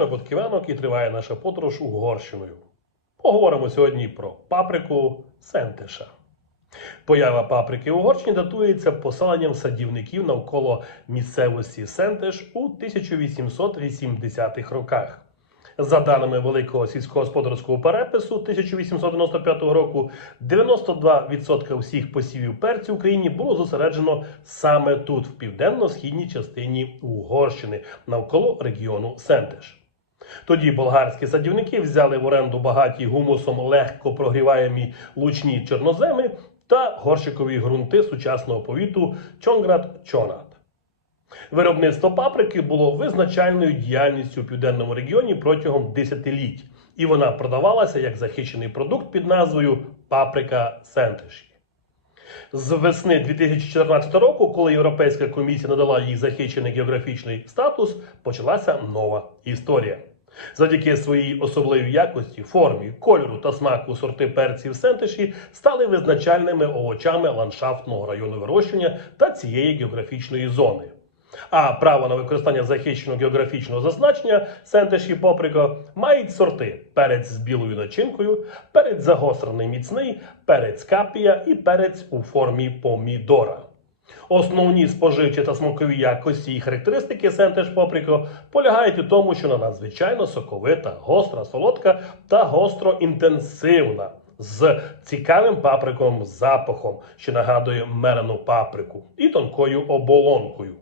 Янок Іванок і триває наша подорож Угорщиною. Поговоримо сьогодні про паприку Сентеша. Поява паприки Угорщині датується поселенням садівників навколо місцевості Сентеш у 1880-х роках. За даними Великого сільськогосподарського перепису 1895 року, 92% всіх посівів перцю в Україні було зосереджено саме тут, в південно-східній частині Угорщини, навколо регіону Сентеш. Тоді болгарські садівники взяли в оренду багаті гумусом легко прогріваємі лучні чорноземи та горщикові ґрунти сучасного повіту Чонград-Чонат. Виробництво паприки було визначальною діяльністю у південному регіоні протягом десятиліть, і вона продавалася як захищений продукт під назвою Паприка Сентеші. З весни 2014 року, коли Європейська комісія надала їй захищений географічний статус, почалася нова історія. Завдяки своїй особливій якості, формі, кольору та смаку сорти перців сентеші стали визначальними овочами ландшафтного району вирощення та цієї географічної зони. А право на використання захищеного географічного зазначення сентеші поприка мають сорти перець з білою начинкою, перець загострений міцний, перець капія і перець у формі помідора. Основні споживчі та смакові якості і характеристики сентеш поприка полягають у тому, що вона надзвичайно соковита, гостра, солодка та гостроінтенсивна. З цікавим паприковим запахом, що нагадує мерену паприку, і тонкою оболонкою.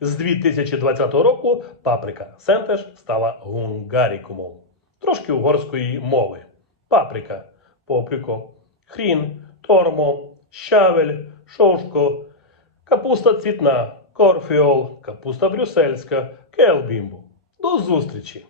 З 2020 року паприка Сентеш стала гунгарікумом. Трошки угорської мови. Паприка, попріко, хрін, тормо, щавель, шовшко, капуста цвітна, корфіол, капуста брюссельська, келбімбу. До зустрічі!